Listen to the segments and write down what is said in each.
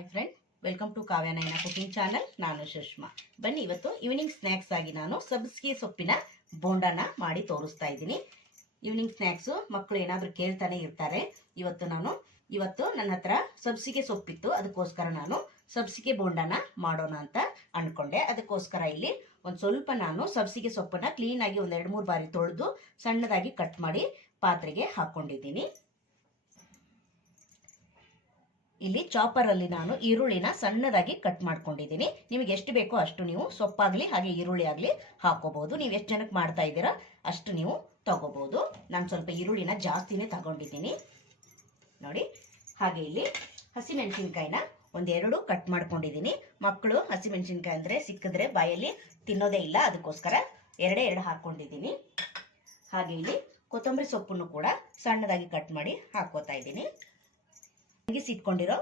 Hi friend welcome to Kavyanayana cooking channel ನಾನು ಸುಷ್ಮಾ ಬನ್ನಿ, ಇವತ್ತು ಈವ್ನಿಂಗ್ ಸ್ನ್ಯಾಕ್ಸ್ ಆಗಿ ನಾನು ಸಬ್ಸಿಗೆ ಸೊಪ್ಪಿನ ಬೋಂಡನ ಮಾಡಿ ತೋರಿಸ್ತಾ ಇದ್ದೀನಿ. ಈವ್ನಿಂಗ್ ಸ್ನ್ಯಾಕ್ಸು ಮಕ್ಕಳು ಏನಾದರೂ ಕೇಳ್ತಾನೆ ಇರ್ತಾರೆ. ಇವತ್ತು ನಾನು, ಇವತ್ತು ನನ್ನ ಹತ್ರ ಸಬ್ಸಿಗೆ ಸೊಪ್ಪಿತ್ತು. ಅದಕ್ಕೋಸ್ಕರ ನಾನು ಸಬ್ಸಿಗೆ ಬೋಂಡನ ಮಾಡೋಣ ಅಂತ ಅನ್ಕೊಂಡೆ ಅದಕ್ಕೋಸ್ಕರ ಇಲ್ಲಿ ಒಂದು ಸ್ವಲ್ಪ ನಾನು ಸಬ್ಸಿಗೆ ಸೊಪ್ಪನ್ನ ಕ್ಲೀನಾಗಿ ಒಂದು ಎರಡು ಮೂರು ಬಾರಿ ತೊಳೆದು ಸಣ್ಣದಾಗಿ ಕಟ್ ಮಾಡಿ ಪಾತ್ರೆಗೆ ಹಾಕೊಂಡಿದ್ದೀನಿ. ಇಲ್ಲಿ ಚಾಪರ್ ಅಲ್ಲಿ ನಾನು ಈರುಳ್ಳಿನ ಸಣ್ಣದಾಗಿ ಕಟ್ ಮಾಡ್ಕೊಂಡಿದ್ದೀನಿ. ನಿಮಗೆ ಎಷ್ಟು ಬೇಕೋ ಅಷ್ಟು ನೀವು ಸೊಪ್ಪಾಗ್ಲಿ ಹಾಗೆ ಈರುಳ್ಳಿ ಆಗಲಿ ಹಾಕೋಬಹುದು. ನೀವು ಎಷ್ಟು ಜನಕ್ಕೆ ಮಾಡ್ತಾ ಇದ್ದೀರಾ ಅಷ್ಟು ನೀವು ತಗೋಬಹುದು. ನಾನು ಸ್ವಲ್ಪ ಈರುಳ್ಳಿನ ಜಾಸ್ತಿನೇ ತಗೊಂಡಿದ್ದೀನಿ. ನೋಡಿ, ಹಾಗೆ ಇಲ್ಲಿ ಹಸಿಮೆಣಸಿನ್ಕಾಯಿನ ಒಂದೆರಡು ಕಟ್ ಮಾಡ್ಕೊಂಡಿದ್ದೀನಿ. ಮಕ್ಕಳು ಹಸಿಮೆಣಸಿನ್ಕಾಯಿ ಅಂದರೆ ಸಿಕ್ಕಿದ್ರೆ ಬಾಯಲ್ಲಿ ತಿನ್ನೋದೇ ಇಲ್ಲ, ಅದಕ್ಕೋಸ್ಕರ ಎರಡೇ ಎರಡು ಹಾಕ್ಕೊಂಡಿದ್ದೀನಿ ಹಾಗೆ ಇಲ್ಲಿ ಕೊತ್ತಂಬರಿ ಸೊಪ್ಪನ್ನು ಕೂಡ ಸಣ್ಣದಾಗಿ ಕಟ್ ಮಾಡಿ ಹಾಕೋತಾ ಇದ್ದೀನಿ. ಇಟ್ಕೊಂಡಿರೋ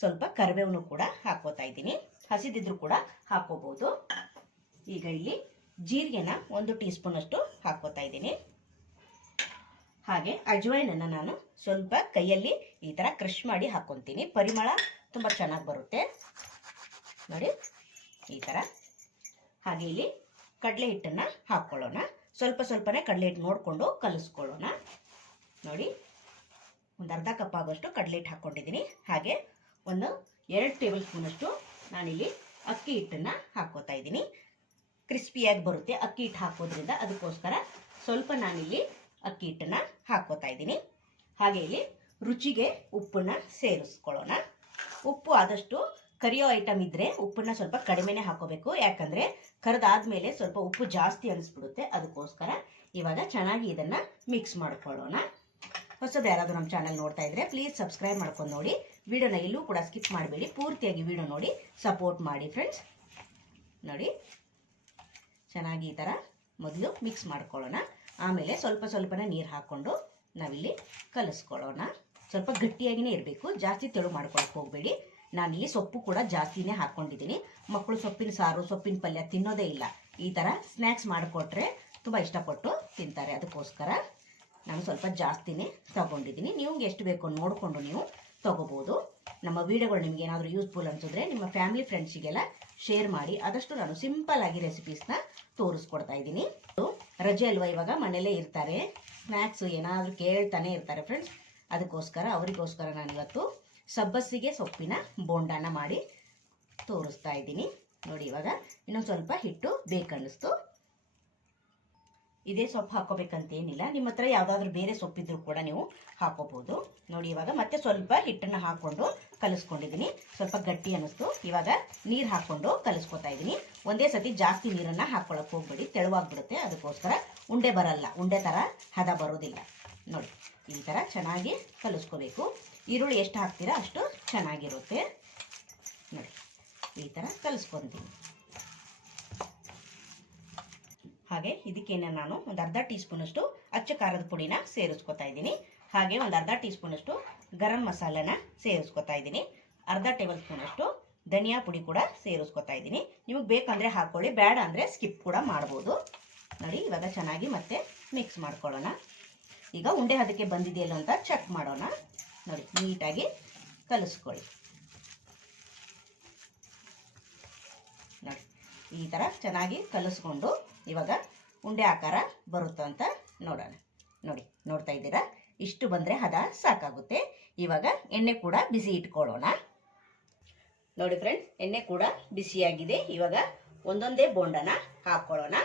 ಸ್ವಲ್ಪ ಕರಿಬೇವನ್ನು ಕೂಡ ಹಾಕೋತಾ ಇದ್ದೀನಿ. ಹಸಿದಿದ್ರು ಕೂಡ ಹಾಕೋಬಹುದು ಈಗ ಇಲ್ಲಿ ಜೀರಿಗೆನ ಒಂದು ಟೀ ಸ್ಪೂನ್ ಅಷ್ಟು ಹಾಕೋತಾ ಇದ್ದೀನಿ. ಹಾಗೆ ಅಜ್ವೈನನ್ನು ನಾನು ಸ್ವಲ್ಪ ಕೈಯಲ್ಲಿ ಈ ಥರ ಕ್ರಷ್ ಮಾಡಿ ಹಾಕೊತೀನಿ ಪರಿಮಳ ತುಂಬ ಚೆನ್ನಾಗಿ ಬರುತ್ತೆ. ನೋಡಿ, ಈ ಥರ ಹಾಗೆ ಇಲ್ಲಿ ಕಡಲೆ ಹಿಟ್ಟನ್ನು ಹಾಕ್ಕೊಳ್ಳೋಣ. ಸ್ವಲ್ಪ ಸ್ವಲ್ಪನೇ ಕಡಲೆ ಹಿಟ್ಟು ನೋಡಿಕೊಂಡು ಕಲಿಸ್ಕೊಳ್ಳೋಣ. ನೋಡಿ ಒಂದು ಅರ್ಧ ಕಪ್ ಆಗೋಷ್ಟು ಕಡಲೆ ಹಿಟ್ಟು ಹಾಕ್ಕೊಂಡಿದ್ದೀನಿ ಹಾಗೆ ಒಂದು ಎರಡು ಟೇಬಲ್ ಸ್ಪೂನಷ್ಟು ನಾನಿಲ್ಲಿ ಅಕ್ಕಿ ಹಿಟ್ಟನ್ನು ಹಾಕ್ಕೋತಾ ಇದ್ದೀನಿ. ಕ್ರಿಸ್ಪಿಯಾಗಿ ಬರುತ್ತೆ ಅಕ್ಕಿ ಹಿಟ್ಟು ಹಾಕೋದ್ರಿಂದ ಅದಕ್ಕೋಸ್ಕರ ಸ್ವಲ್ಪ ನಾನಿಲ್ಲಿ ಅಕ್ಕಿ ಹಿಟ್ಟನ್ನು ಹಾಕ್ಕೋತಾ ಇದ್ದೀನಿ. ಹಾಗೆ ಇಲ್ಲಿ ರುಚಿಗೆ ಉಪ್ಪನ್ನು ಸೇರಿಸ್ಕೊಳ್ಳೋಣ. ಉಪ್ಪು ಆದಷ್ಟು ಕರಿಯೋ ಐಟಮ್ ಇದ್ದರೆ ಉಪ್ಪನ್ನ ಸ್ವಲ್ಪ ಕಡಿಮೆನೇ ಹಾಕೋಬೇಕು. ಯಾಕಂದರೆ ಕರೆದಾದ್ಮೇಲೆ ಸ್ವಲ್ಪ ಉಪ್ಪು ಜಾಸ್ತಿ ಅನಿಸ್ಬಿಡುತ್ತೆ. ಅದಕ್ಕೋಸ್ಕರ ಇವಾಗ ಚೆನ್ನಾಗಿ ಇದನ್ನು ಮಿಕ್ಸ್ ಮಾಡ್ಕೊಳ್ಳೋಣ. ಹೊಸದು ಯಾರಾದರೂ ನಮ್ಮ ಚಾನಲ್ ನೋಡ್ತಾ ಇದ್ರೆ ಪ್ಲೀಸ್ ಸಬ್ಸ್ಕ್ರೈಬ್ ಮಾಡ್ಕೊಂಡು ನೋಡಿ. ವಿಡಿಯೋನ ಎಲ್ಲೂ ಕೂಡ ಸ್ಕಿಪ್ ಮಾಡಬೇಡಿ. ಪೂರ್ತಿಯಾಗಿ ವಿಡಿಯೋ ನೋಡಿ. ಸಪೋರ್ಟ್ ಮಾಡಿ ಫ್ರೆಂಡ್ಸ್ ನೋಡಿ. ಚೆನ್ನಾಗಿ ಈ ಥರ ಮೊದಲು ಮಿಕ್ಸ್ ಮಾಡ್ಕೊಳ್ಳೋಣ. ಆಮೇಲೆ ಸ್ವಲ್ಪ ಸ್ವಲ್ಪನೇ ನೀರು ಹಾಕ್ಕೊಂಡು ನಾವಿಲ್ಲಿ ಕಲಿಸ್ಕೊಳ್ಳೋಣ. ಸ್ವಲ್ಪ ಗಟ್ಟಿಯಾಗಿಯೇ ಇರಬೇಕು. ಜಾಸ್ತಿ ತೆಳು ಮಾಡ್ಕೊಳಕ್ಕೆ ಹೋಗಬೇಡಿ. ನಾನಿಲ್ಲಿ ಸೊಪ್ಪು ಕೂಡ ಜಾಸ್ತಿನೇ ಹಾಕ್ಕೊಂಡಿದ್ದೀನಿ. ಮಕ್ಕಳು ಸೊಪ್ಪಿನ ಸಾರು, ಸೊಪ್ಪಿನ ಪಲ್ಯ ತಿನ್ನೋದೇ ಇಲ್ಲ. ಈ ಥರ ಸ್ನ್ಯಾಕ್ಸ್ ಮಾಡಿಕೊಟ್ರೆ ತುಂಬ ಇಷ್ಟಪಟ್ಟು ತಿಂತಾರೆ. ಅದಕ್ಕೋಸ್ಕರ ನಾನು ಸ್ವಲ್ಪ ಜಾಸ್ತಿನೇ ತಗೊಂಡಿದ್ದೀನಿ. ನಿಮ್ಗೆ ಎಷ್ಟು ಬೇಕೋ ನೋಡಿಕೊಂಡು ನೀವು ತಗೋಬೋದು. ನಮ್ಮ ವೀಡಿಯೋಗಳು ನಿಮ್ಗೆ ಏನಾದರೂ ಯೂಸ್ಫುಲ್ ಅನಿಸಿದ್ರೆ ನಿಮ್ಮ ಫ್ಯಾಮಿಲಿ ಫ್ರೆಂಡ್ಸಿಗೆಲ್ಲ ಶೇರ್ ಮಾಡಿ, ಆದಷ್ಟು ನಾನು ಸಿಂಪಲ್ ಆಗಿ ರೆಸಿಪೀಸ್ನ ತೋರಿಸ್ಕೊಡ್ತಾ ಇದ್ದೀನಿ. ರಜೆ ಅಲ್ವಾ ಇವಾಗ? ಮನೇಲೇ ಇರ್ತಾರೆ. ಸ್ನ್ಯಾಕ್ಸ್ ಏನಾದರೂ ಕೇಳ್ತಾನೆ ಇರ್ತಾರೆ ಫ್ರೆಂಡ್ಸ್ ಅದಕ್ಕೋಸ್ಕರ, ಅವರಿಗೋಸ್ಕರ ನಾನು ಇವತ್ತು ಸಬ್ಬಸ್ಸಿಗೆ ಸೊಪ್ಪಿನ ಬೋಂಡಾನ ಮಾಡಿ ತೋರಿಸ್ತಾ ಇದ್ದೀನಿ. ನೋಡಿ ಇವಾಗ ಇನ್ನೊಂದು ಸ್ವಲ್ಪ ಹಿಟ್ಟು ಬೇಕನ್ನಿಸ್ತು. ಇದೇ ಸೊಪ್ಪು ಹಾಕೋಬೇಕಂತ ಏನಿಲ್ಲ. ನಿಮ್ಮ ಹತ್ರ ಯಾವುದಾದ್ರೂ ಬೇರೆ ಸೊಪ್ಪಿದ್ರು ಕೂಡ ನೀವು ಹಾಕೋಬಹುದು ನೋಡಿ, ಇವಾಗ ಮತ್ತೆ ಸ್ವಲ್ಪ ಹಿಟ್ಟನ್ನು ಹಾಕೊಂಡು ಕಲಿಸ್ಕೊಂಡಿದ್ದೀನಿ. ಸ್ವಲ್ಪ ಗಟ್ಟಿ ಅನ್ನಿಸ್ತು. ಇವಾಗ ನೀರು ಹಾಕೊಂಡು ಕಲಿಸ್ಕೊತಾ ಇದ್ದೀನಿ. ಒಂದೇ ಸತಿ ಜಾಸ್ತಿ ನೀರನ್ನು ಹಾಕ್ಕೊಳಕ್ಕೆ ಹೋಗ್ಬೇಡಿ. ತೆಳುವಾಗ್ಬಿಡುತ್ತೆ. ಅದಕ್ಕೋಸ್ಕರ ಉಂಡೆ ಬರಲ್ಲ. ಉಂಡೆ ಥರ ಹದ ಬರೋದಿಲ್ಲ. ನೋಡಿ, ಈ ಥರ ಚೆನ್ನಾಗಿ ಕಲಿಸ್ಕೋಬೇಕು. ಈರುಳ್ಳಿ ಎಷ್ಟು ಹಾಕ್ತೀರಾ ಅಷ್ಟು ಚೆನ್ನಾಗಿರುತ್ತೆ. ನೋಡಿ, ಈ ಥರ ಕಲಿಸ್ಕೊತೀನಿ. ಹಾಗೆ ಇದಕ್ಕೇನೆ ನಾನು ಒಂದು ಅರ್ಧ ಟೀ ಸ್ಪೂನಷ್ಟು ಅಚ್ಚ ಖಾರದ ಪುಡಿನ ಸೇರಿಸ್ಕೊತಾ ಇದ್ದೀನಿ. ಹಾಗೆ ಒಂದು ಅರ್ಧ ಟೀ ಸ್ಪೂನಷ್ಟು ಗರಂ ಮಸಾಲೆನ ಸೇರಿಸ್ಕೊತಾ ಇದ್ದೀನಿ. ಅರ್ಧ ಟೇಬಲ್ ಸ್ಪೂನಷ್ಟು ಧನಿಯಾ ಪುಡಿ ಕೂಡ ಸೇರಿಸ್ಕೊತಾ ಇದ್ದೀನಿ. ನಿಮಗೆ ಬೇಕಂದರೆ ಹಾಕ್ಕೊಳ್ಳಿ ಬೇಡ ಅಂದರೆ ಸ್ಕಿಪ್ ಕೂಡ ಮಾಡ್ಬೋದು. ನೋಡಿ, ಇವಾಗ ಚೆನ್ನಾಗಿ ಮತ್ತೆ ಮಿಕ್ಸ್ ಮಾಡ್ಕೊಳ್ಳೋಣ. ಈಗ ಉಂಡೆ ಹದಕ್ಕೆ ಬಂದಿದೆಯಲ್ಲ ಅಂತ ಚೆಕ್ ಮಾಡೋಣ. ನೋಡಿ, ನೀಟಾಗಿ ಕಲಿಸ್ಕೊಳ್ಳಿ. ನೋಡಿ, ಈ ಥರ ಚೆನ್ನಾಗಿ ಕಲಿಸ್ಕೊಂಡು ಇವಾಗ ಉಂಡೆ ಆಕಾರ ಬರುತ್ತೋ ಅಂತ ನೋಡೋಣ. ನೋಡಿ, ನೋಡ್ತಾ ಇದ್ದೀರಾ? ಇಷ್ಟು ಬಂದರೆ ಹದ ಸಾಕಾಗುತ್ತೆ. ಇವಾಗ ಎಣ್ಣೆ ಕೂಡ ಬಿಸಿ ಇಟ್ಕೊಳ್ಳೋಣ. ನೋಡಿ ಫ್ರೆಂಡ್ಸ್ ಎಣ್ಣೆ ಕೂಡ ಬಿಸಿಯಾಗಿದೆ. ಇವಾಗ ಒಂದೊಂದೇ ಬೋಂಡನ ಹಾಕ್ಕೊಳ್ಳೋಣ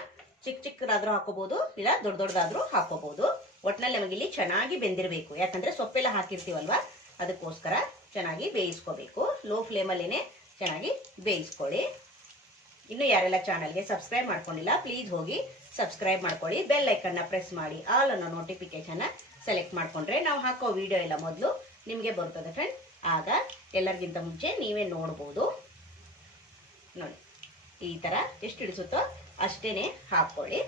ಚಿಕ್ಕ ಚಿಕ್ಕದಾದ್ರೂ ಹಾಕೋಬಹುದು ಇಲ್ಲ ದೊಡ್ಡ ದೊಡ್ಡದಾದ್ರೂ ಹಾಕೋಬಹುದು ಒಟ್ಟಿನಲ್ಲಿ ನಮಗಿಲ್ಲಿ ಚೆನ್ನಾಗಿ ಬೆಂದಿರಬೇಕು. ಯಾಕಂದ್ರೆ ಸೊಪ್ಪೆಲ್ಲ ಹಾಕಿರ್ತೀವಲ್ವಾ? ಅದಕ್ಕೋಸ್ಕರ ಚೆನ್ನಾಗಿ ಬೇಯಿಸ್ಕೋಬೇಕು. ಲೋ ಫ್ಲೇಮಲ್ಲೇನೆ ಚೆನ್ನಾಗಿ ಬೇಯಿಸ್ಕೊಳ್ಳಿ. ಇನ್ನು ಯಾರೆಲ್ಲ ಚಾನಲ್ಗೆ ಸಬ್ಸ್ಕ್ರೈಬ್ ಮಾಡ್ಕೊಂಡಿಲ್ಲ ಪ್ಲೀಸ್ ಹೋಗಿ ಸಬ್ಸ್ಕ್ರೈಬ್ ಮಾಡ್ಕೊಳ್ಳಿ. ಬೆಲ್ ಐಕನ್ನ ಪ್ರೆಸ್ ಮಾಡಿ ಆಲ್ ಅನ್ನೋ ನೋಟಿಫಿಕೇಶನ್ ಸೆಲೆಕ್ಟ್ ಮಾಡ್ಕೊಂಡ್ರೆ ನಾವು ಹಾಕೋ ವಿಡಿಯೋ ಎಲ್ಲ ಮೊದಲು ನಿಮಗೆ ಬರ್ತದೆ ಫ್ರೆಂಡ್ ಆಗ ಎಲ್ಲರಿಗಿಂತ ಮುಂಚೆ ನೀವೇ ನೋಡ್ಬೋದು. ನೋಡಿ, ಈ ಥರ ಎಷ್ಟು ಹಿಡಿಸುತ್ತೋ ಅಷ್ಟೇನೆ ಹಾಕ್ಕೊಳ್ಳಿ.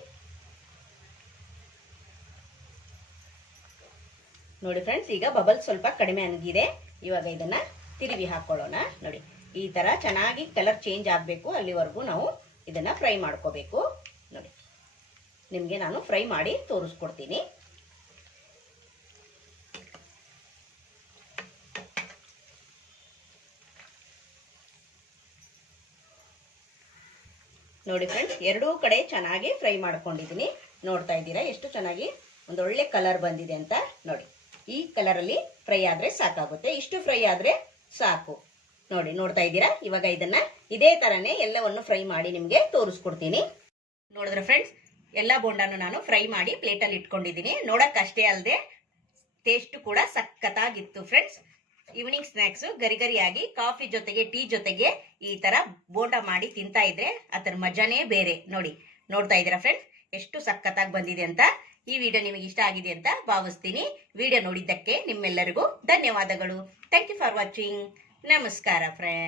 ನೋಡಿ ಫ್ರೆಂಡ್ಸ್ ಈಗ ಬಬಲ್ ಸ್ವಲ್ಪ ಕಡಿಮೆ ಅನಗಿದೆ ಇವಾಗ ಇದನ್ನ ತಿರುವಿ ಹಾಕೊಳ್ಳೋಣ. ನೋಡಿ ಈ ತರ ಚೆನ್ನಾಗಿ ಕಲರ್ ಚೇಂಜ್ ಆಗಬೇಕು ಅಲ್ಲಿವರೆಗೂ ನಾವು ಇದನ್ನ ಫ್ರೈ ಮಾಡ್ಕೋಬೇಕು. ನೋಡಿ, ನಿಮಗೆ ನಾನು ಫ್ರೈ ಮಾಡಿ ತೋರಿಸ್ಕೊಡ್ತೀನಿ. ನೋಡಿ ಫ್ರೆಂಡ್ಸ್ ಎರಡೂ ಕಡೆ ಚೆನ್ನಾಗಿ ಫ್ರೈ ಮಾಡ್ಕೊಂಡಿದ್ದೀನಿ. ನೋಡ್ತಾ ಇದ್ದೀರಾ ಎಷ್ಟು ಚೆನ್ನಾಗಿ ಒಂದೊಳ್ಳೆ ಕಲರ್ ಬಂದಿದೆ ಅಂತ. ನೋಡಿ, ಈ ಕಲರಲ್ಲಿ ಫ್ರೈ ಆದರೆ ಸಾಕಾಗುತ್ತೆ. ಇಷ್ಟು ಫ್ರೈ ಆದರೆ ಸಾಕು. ನೋಡಿ, ನೋಡ್ತಾ ಇದ್ದೀರಾ? ಇವಾಗ ಇದನ್ನ ಇದೇ ತರನೇ ಎಲ್ಲವನ್ನು ಫ್ರೈ ಮಾಡಿ ನಿಮ್ಗೆ ತೋರಿಸ್ಕೊಡ್ತೀನಿ. ನೋಡಿದ್ರೆ ಫ್ರೆಂಡ್ಸ್ ಎಲ್ಲ ಬೋಂಡಾನು ನಾನು ಫ್ರೈ ಮಾಡಿ ಪ್ಲೇಟಲ್ಲಿ ಇಟ್ಕೊಂಡಿದ್ದೀನಿ. ನೋಡಕ್ ಅಷ್ಟೇ ಅಲ್ಲದೆ ಟೇಸ್ಟ್ ಕೂಡ ಸಖತ್ತಾಗಿತ್ತು ಫ್ರೆಂಡ್ಸ್ ಈವ್ನಿಂಗ್ ಸ್ನಾಕ್ಸ್ ಗರಿ ಗರಿಯಾಗಿ ಕಾಫಿ ಜೊತೆಗೆ ಟೀ ಜೊತೆಗೆ ಈ ತರ ಬೋಂಡ ಮಾಡಿ ತಿಂತಾ ಇದ್ರೆ ಅದರ ಮಜಾನೇ ಬೇರೆ. ನೋಡಿ, ನೋಡ್ತಾ ಇದ್ದೀರಾ ಫ್ರೆಂಡ್ಸ್ ಎಷ್ಟು ಸಖತ್ತಾಗಿ ಬಂದಿದೆ ಅಂತ ಈ ವಿಡಿಯೋ ನಿಮಗೆ ಇಷ್ಟ ಆಗಿದೆ ಅಂತ ಭಾವಿಸ್ತೀನಿ. ವಿಡಿಯೋ ನೋಡಿದ್ದಕ್ಕೆ ನಿಮ್ಮೆಲ್ಲರಿಗೂ ಧನ್ಯವಾದಗಳು. ಥ್ಯಾಂಕ್ ಯು ಫಾರ್ ವಾಚಿಂಗ್ ನಮಸ್ಕಾರ ಫ್ರೆಂಡ್